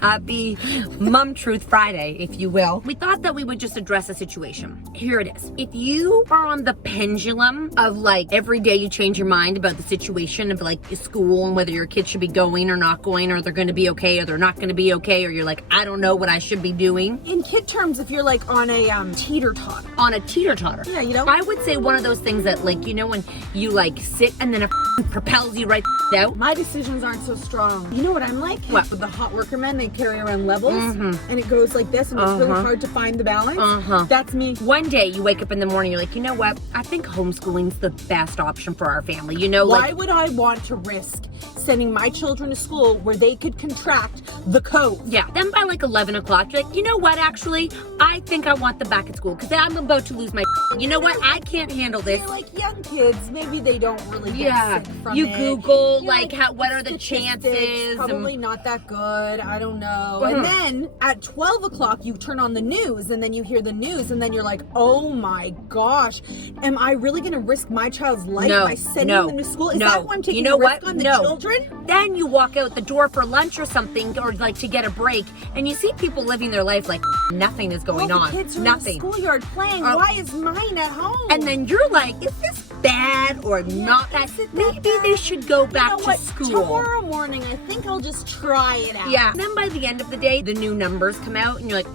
Happy Mom Truth Friday, if you will. We thought that we would just address a situation. Here it is. If you are on the pendulum of like every day you change your mind about the situation of like school and whether your kid should be going or not going, or they're going to be okay or they're not going to be okay, or you're like, I don't know what I should be doing. In kid terms, if you're like on a teeter-totter. On a teeter-totter. Yeah, you know? I would say one of those things that like, you know, when you like sit and then it propels you right out. My decisions aren't so strong. You know what I'm like? What? With the hot worker men, they carry around levels and it goes like this and it's really hard to find the balance. That's me. One day you wake up in the morning, you're like, you know what? I think homeschooling's the best option for our family. You know, why would I want to risk sending my children to school where they could contract the code? Yeah. Then by like 11 o'clock, you're like, you know what, actually, I think I want them back at school because I'm about to lose my you know what? I can't handle this. They're like young kids, maybe they don't really get sick from you it. Google, You're like, what are the chances? Probably not that good. I don't know. And then at 12 o'clock, you turn on the news and then you hear the news and then you're like, oh my gosh, am I really going to risk my child's life by sending them to school? Is that why I'm taking a risk on the children? Then you walk out the door for lunch or something, or like to get a break, and you see people living their life like nothing is going on. The kids are nothing. in the schoolyard playing. Why is mine at home? And then you're like, is this bad or not bad? Maybe they should go back to school. Tomorrow morning, I think I'll just try it out. Yeah. And then by the end of the day, the new numbers come out, and you're like,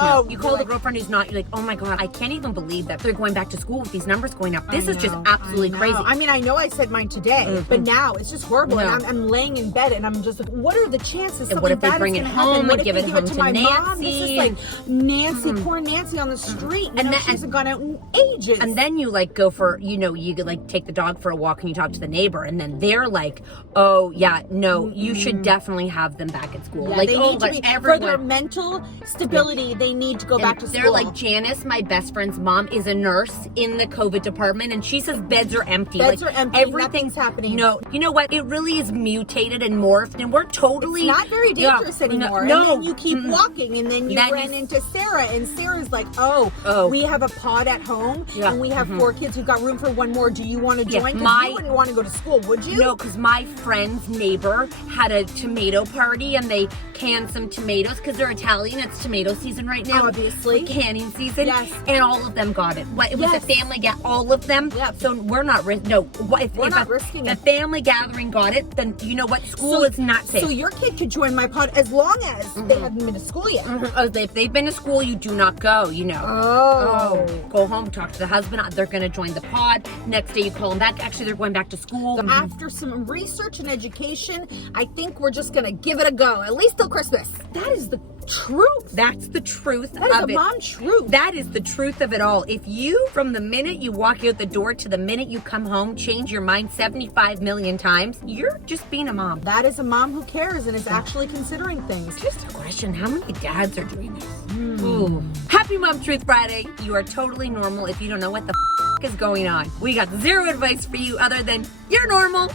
no. You call the girlfriend who's not. You're like, oh my god, I can't even believe that they're going back to school with these numbers going up. This is just absolutely crazy. I mean, I know I said mine today, but now it's just horrible. And I'm laying in bed, and I'm just like, what are the chances? And what if they bring it home and give it home to my Nancy? mom? This is like Nancy, poor Nancy on the street. And she hasn't gone out in ages. And then you like go for, you like take the dog for a walk and you talk to the neighbor, and then they're like, oh yeah, no, you should definitely have them back at school. Yeah, like, they need to be, for their mental stability, they need to go back to school. They're like, Janice, my best friend's mom, is a nurse in the COVID department, and she says beds are empty. Beds are empty. Everything's happening. No, you know what? It really is mutated and morphed, and we're totally... It's not very dangerous anymore. No. And then you keep walking, and then you ran into Sarah, and Sarah's like, we have a pod at home, and we have 4 kids. We've got room for 1 more. Do you want to join? Because you wouldn't want to go to school, would you? No, because my friend's neighbor had a tomato party, and they canned some tomatoes because they're Italian. It's tomato season right now. Obviously. Canning season. Yes. And all of them got it. It was a family all of them. Yep. So we're not risking risking it. If a family gathering got it, then you know what? School is not safe. So your kid could join my pod as long as they haven't been to school yet. If they've been to school, you do not go, you know. Go home, talk to the husband. They're going to join the pod. Next day you call them back. Actually, they're going back to school. After some research and education, I think we're just going to give it a go. At least till Christmas. That is the truth. That's the truth of it. That is the mom truth. That is the truth of it all. If you, from the minute you walk out the door to the minute you come home, change your mind 75 million times, you're just being a mom. That is a mom who cares and is actually considering things. Just a question, how many dads are doing this? Ooh. Happy Mom Truth Friday. You are totally normal if you don't know what the is going on. We got zero advice for you other than you're normal.